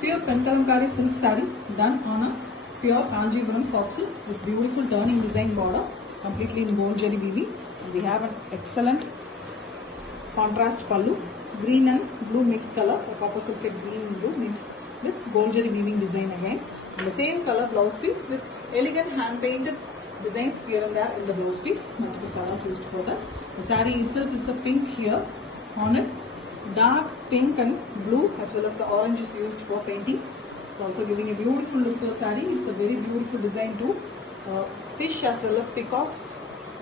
Pure Penkalamkari silk saree done on a pure Kanjivaram soft silk with beautiful turning design border, completely in gold jari weaving. And we have an excellent contrast pallu, green and blue mixed color, a copper sulphate green and blue mixed with gold jari weaving design again. And the same color blouse piece with elegant hand painted designs here and there in the blouse piece, multiple colors used for that. The saree itself is a pink here on it. Dark pink and blue as well as the orange is used for painting. It's also giving a beautiful look to the saree. It's a very beautiful design too. Fish as well as peacocks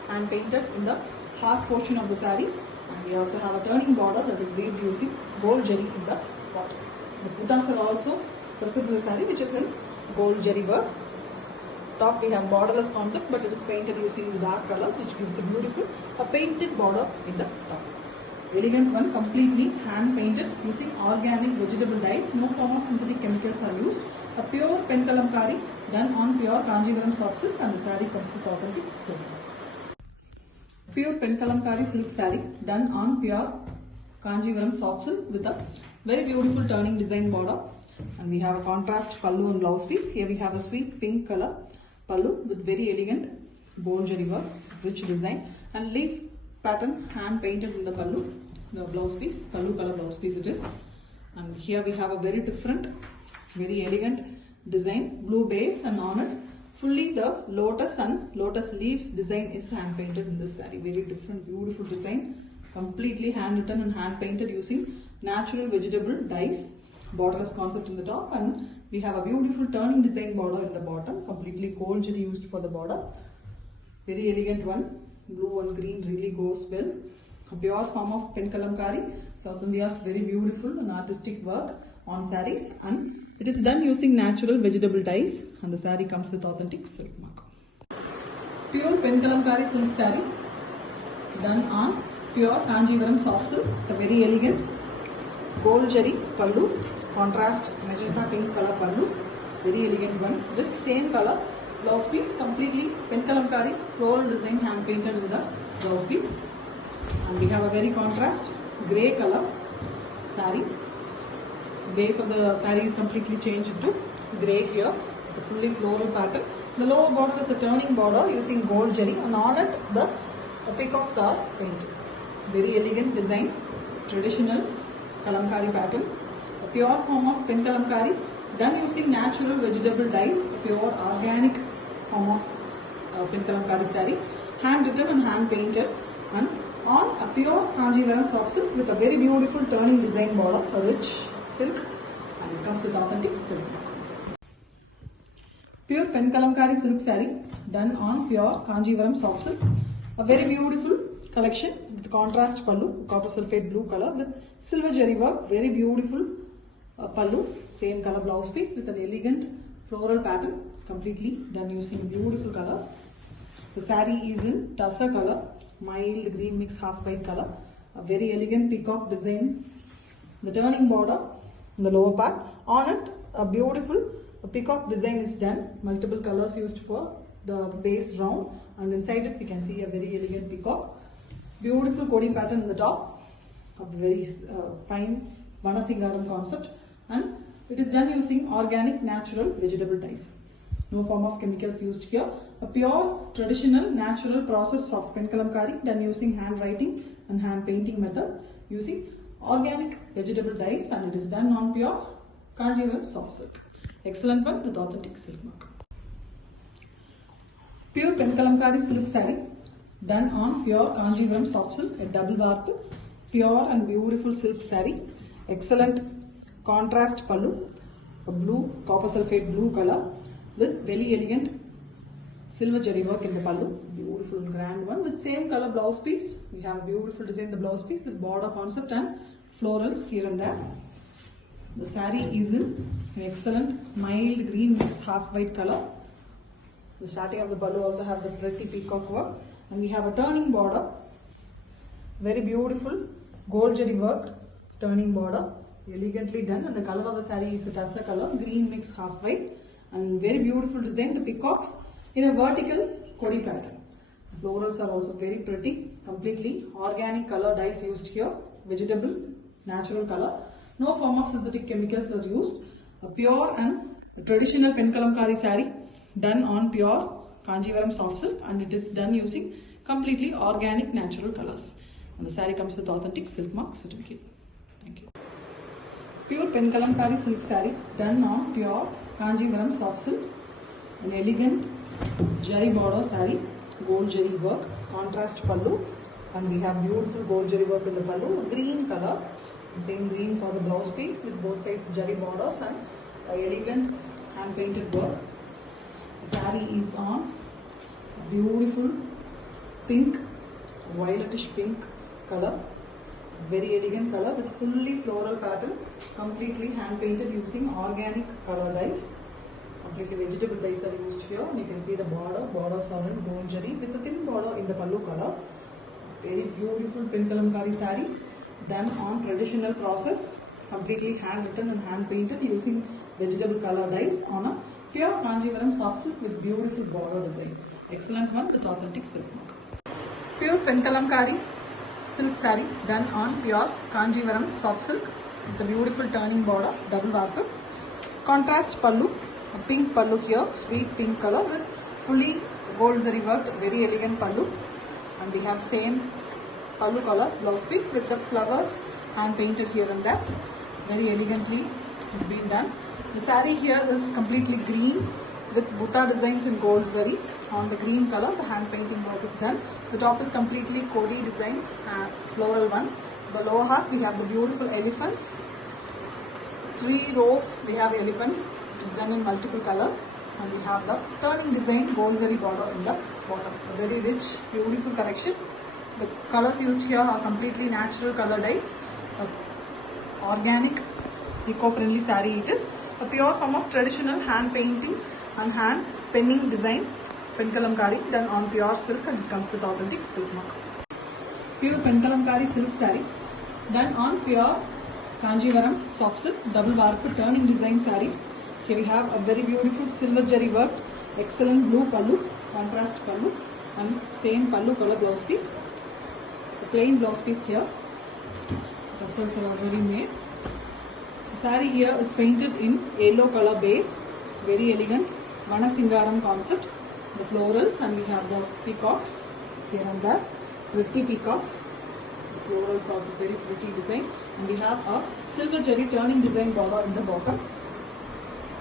hand painted in the half portion of the saree. And we also have a turning border that is weaved using gold jari in the bottom. The buttas are also present in the saree, which is in gold jari work. Top we have borderless concept, but it is painted using dark colors, which gives a beautiful painted border in the top. Elegant one, completely hand painted using organic vegetable dyes. No form of synthetic chemicals are used. A pure Penkalamkari done on pure Kanjivaram soft silk, and the saree comes with authentic silk. Pure Penkalamkari silk saree done on pure Kanjivaram soft silk with a very beautiful turning design border. And we have a contrast pallu and blouse piece. Here we have a sweet pink color pallu with very elegant gold jari work, rich design, and leaf pattern hand painted in the pallu. The blouse piece, pallu color blouse piece it is. And here we have a very different, very elegant design, blue base, and on it fully the lotus and lotus leaves design is hand painted in this saree. Very different, beautiful design, completely hand written and hand painted using natural vegetable dyes. Borderless concept in the top, and we have a beautiful turning design border in the bottom, completely gold jari used for the border. Very elegant one, blue and green really goes well. A pure form of Penkalamkari, South India's very beautiful and artistic work on sarees, and it is done using natural vegetable dyes, and the saree comes with authentic silk mark. Pure Penkalamkari silk saree done on pure Kanjivaram soft silk, a very elegant gold jari pallu, contrast magenta pink color pallu, very elegant one with same color blouse piece, completely Penkalamkari floral design hand painted in the blouse piece. And we have a very contrast grey color saree. Base of the saree is completely changed into grey here, the fully floral pattern. The lower border is a turning border using gold jari, and on it the peacocks are painted. Very elegant design, traditional Kalamkari pattern. A pure form of Penkalamkari done using natural vegetable dyes, pure organic form of Penkalamkari saree, hand written and hand painted, and on a pure Kanjivaram soft silk with a very beautiful turning design border, a rich silk, and it comes with authentic silk. Pure Penkalamkari silk saree done on pure Kanjivaram soft silk, a very beautiful collection with contrast pallu, copper sulphate blue color with silver jari work, very beautiful pallu, same color blouse piece with an elegant floral pattern, completely done using beautiful colors. The saree is in tussar color, mild green mix half white color, a very elegant peacock design. The turning border in the lower part, on it a beautiful peacock design is done, multiple colors used for the base round, and inside it we can see a very elegant peacock. Beautiful Kodi pattern in the top, a very fine Vanasingaram concept, and it is done using organic natural vegetable dyes. No form of chemicals used here. A pure traditional natural process of Penkalamkari done using hand writing and hand painting method using organic vegetable dyes, and it is done on pure Kanjivaram soft silk. Excellent one with authentic silk mark. Pure Penkalamkari silk saree done on pure Kanjivaram soft silk, a double warp, pure and beautiful silk saree. Excellent contrast pallu, a blue copper sulphate blue color with very elegant silver jari work in the pallu, beautiful grand one with same color blouse piece. We have a beautiful design in the blouse piece with border concept and florals here and there. The saree is in an excellent mild green mixed half white color. The starting of the pallu also have the pretty peacock work, and we have a turning border, very beautiful gold jari work turning border, elegantly done, and the color of the saree is the tussar color, green mixed half white, and very beautiful design, the peacocks in a vertical Kodi pattern. The florals are also very pretty, completely organic color dyes used here, vegetable, natural color. No form of synthetic chemicals are used. A pure and traditional Penkalamkari saree done on pure Kanjivaram soft silk, and it is done using completely organic natural colors. And the saree comes with authentic silk mark certificate. Thank you. Pure Penkalamkari silk saree done on pure Kanjivaram soft silk. An elegant jari border saree, gold jari work, contrast pallu, and we have beautiful gold jari work in the pallu, green color, same green for the blouse piece with both sides jari borders and elegant hand painted work. The saree is on beautiful pink, violetish pink color, very elegant color with fully floral pattern, completely hand painted using organic color dyes. Completely vegetable dyes are used here. You can see the borders are in gold jari with a thin border in the pallu color. Very beautiful Penkalamkari saree done on traditional process, completely hand written and hand painted using vegetable color dyes on a pure Kanjivaram soft silk with beautiful border design. Excellent one with authentic silk mark. Pure Penkalamkari silk saree done on pure Kanjivaram soft silk with a beautiful turning border, double warp. Contrast pallu, a pink pallu here, sweet pink color with fully gold zari worked, very elegant pallu. And we have same pallu color blouse piece with the flowers hand painted here and there. Very elegantly it's been done. The saree here is completely green with butta designs in gold zari. On the green color, the hand painting work is done. The top is completely Kodi design, floral one. The lower half we have the beautiful elephants. 3 rows we have elephants, which is done in multiple colors. And we have the turning design gold zari border in the bottom. A very rich, beautiful collection. The colors used here are completely natural color dyes. Organic, eco-friendly saree it is. A pure form of traditional hand painting and hand penning design Penkalamkari done on pure silk, and it comes with authentic silk mark. Pure Penkalamkari silk saree done on pure Kanjivaram soft silk double warp turning design sarees. Here we have a very beautiful silver jari worked, excellent blue pallu, contrast pallu, and same pallu color blouse piece. The plain blouse piece here. Tassels are already made. The saree here is painted in yellow color base, very elegant Vanasingaram concept. The florals, and we have the peacocks here and there, pretty peacocks. The florals also very pretty design, and we have a silver jari turning design border in the bottom.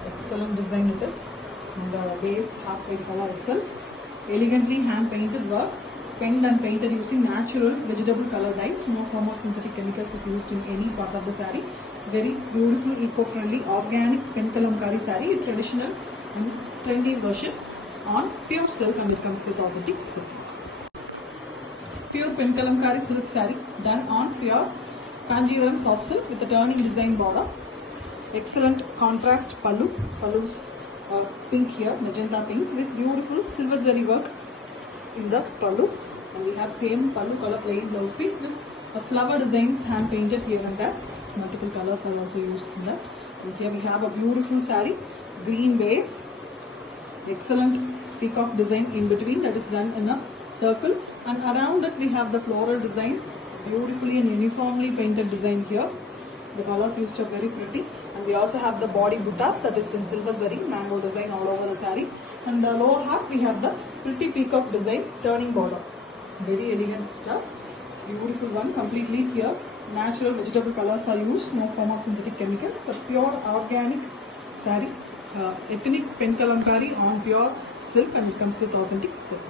Excellent design it is. And the base halfway color itself. Elegantly hand painted work, penned and painted using natural vegetable color dyes. No form of synthetic chemicals is used in any part of the saree. It's very beautiful, eco-friendly, organic Penkalamkari saree, a traditional and trendy version on pure silk, and it comes with authentic silk. Pure Penkalamkari silk saree done on pure Kanjivaram soft silk with a turning design border. Excellent contrast pallu. Pallus are pink here, magenta pink with beautiful silver jari work in the pallu. And we have same pallu color plain blouse piece with a flower designs hand painted here and there. Multiple colors are also used in that. And here we have a beautiful saree, green base. Excellent peacock design in between that is done in a circle, and around it we have the floral design, beautifully and uniformly painted design here. The colors used are very pretty, and we also have the body buttas that is in silver zari, mango design all over the saree, and the lower half we have the pretty peacock design turning border. Very elegant stuff, beautiful one, completely here natural vegetable colors are used, no form of synthetic chemicals, a pure organic saree. Ethnic Penkalamkari on pure silk, and it comes with authentic silk.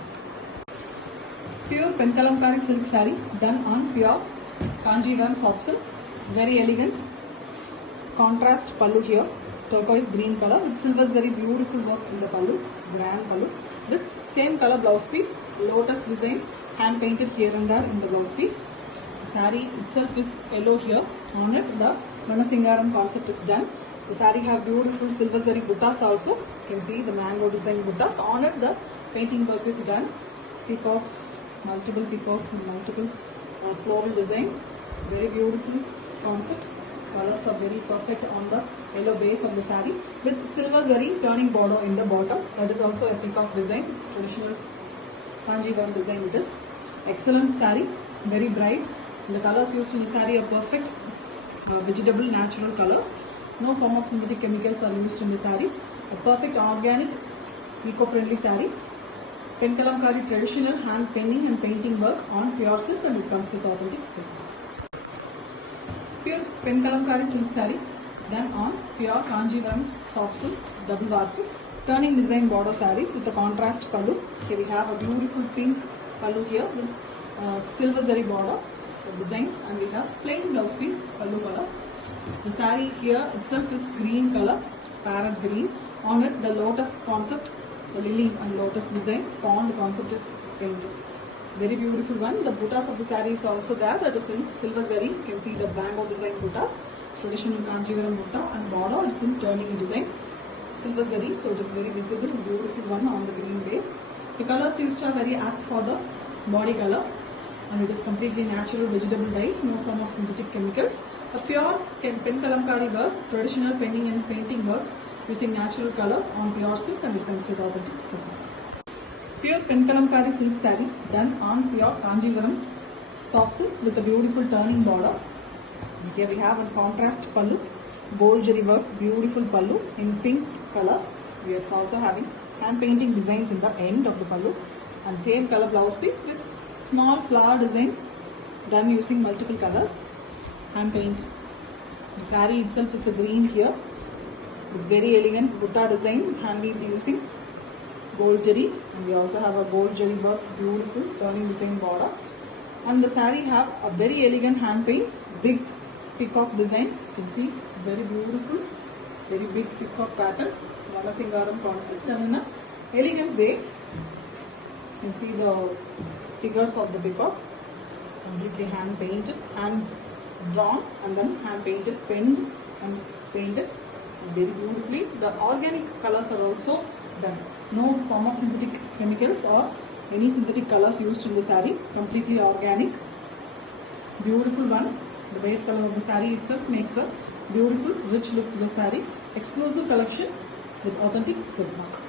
Pure Penkalamkari silk saree done on pure Kanjivaram soft silk, very elegant contrast pallu here, turquoise green color with silver zari beautiful work in the pallu, grand pallu with same color blouse piece, lotus design hand painted here and there in the blouse piece. The saree itself is yellow here, on it the Vanasingaram concept is done. The saree have beautiful silver zari buttas also. You can see the mango design buttas. On it the painting work is done. Peacocks, multiple peacocks and multiple floral design. Very beautiful concept. Colors are very perfect on the yellow base of the saree with silver zari turning border in the bottom. That is also a peacock design, traditional Kanjivaram design it is. Excellent saree, very bright. The colors used in the saree are perfect vegetable natural colors. No form of synthetic chemicals are used in the saree. A perfect organic, eco-friendly saree. Penkalamkari traditional hand penning and painting work on pure silk, and it comes with authentic silk. Pure Penkalamkari silk saree done on pure Kanjivaram soft silk double warp turning design border sarees with a contrast pallu. Here we have a beautiful pink pallu here with silver zari border designs, and we have plain blouse piece pallu color. The saree here itself is green color, parrot green. On it the lotus concept, the lily and lotus design, pond concept is painted. Very beautiful one. The buttas of the saree is also there, that is in silver zari. You can see the bamboo design buttas, traditional Kanjivaram butta, and border is in turning design, silver zari, so it is very visible, beautiful one on the green base. The colors used are very apt for the body color, and it is completely natural vegetable dyes, no form of synthetic chemicals. A pure Penkalamkari work, traditional penning and painting work using natural colors on pure silk, and it comes with authentic silk. Pure Penkalamkari silk saree done on pure Kanjivaram soft silk with a beautiful turning border. Here we have a contrast pallu, gold jari work, beautiful pallu in pink color. We are also having hand painting designs in the end of the pallu, and same color blouse piece with small flower design done using multiple colors. Hand paint. The saree itself is a green here with very elegant butta design, hand weaved using gold jari, and we also have a gold jari work, beautiful turning design border. And the saree have a very elegant hand paints, big peacock design. You can see very beautiful, very big peacock pattern, Vanasingaram concept done in a elegant way. You can see the figures of the peacock, completely hand painted, hand drawn, and then hand painted, penned and painted very beautifully. The organic colors are also done. No form of synthetic chemicals or any synthetic colors used in the saree. Completely organic. Beautiful one. The base color of the saree itself makes a beautiful, rich look to the saree. Exclusive collection with authentic silk work.